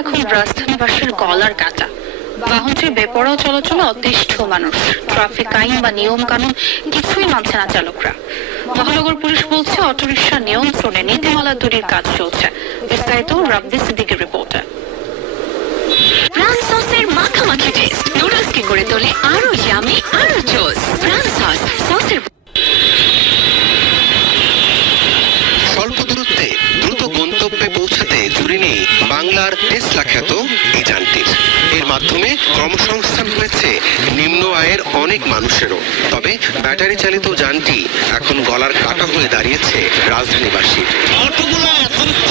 এখন রাজধানীবাসীর গলার কাটা। বাহনটির বেপরোয়া চলাচলে অতিষ্ঠ মানুষ। ট্রাফিক আইন বা নিয়ম কানুন কিছুই মানছে না চালকরা। মহানগর পুলিশ বলছে অটোরিকশা নিয়ন্ত্রণে নীতিমালা তৈরির কাজ চলছে। বিস্তারিত রাব্বি সিদ্দিকের রিপোর্টে। প্রাণ সসের মাখামাখি টেস্ট নুডলসকে করে তোলে আরো ইয়ামি আরো জোস। প্রাণ সসের স্বল্প দূরত্বে দ্রুত গন্তব্যে পৌঁছাতে জুড়ে নেই বাংলার টেসলা খ্যাত এই যানটির। এর মাধ্যমে কর্মসংস্থান হয়েছে নিম্ন আয়ের অনেক মানুষেরও। তবে ব্যাটারি চালিত যানটি এখন গলার কাটা হয়ে দাঁড়িয়েছে রাজধানীবাসীর। অটোগুলো অতিরিক্ত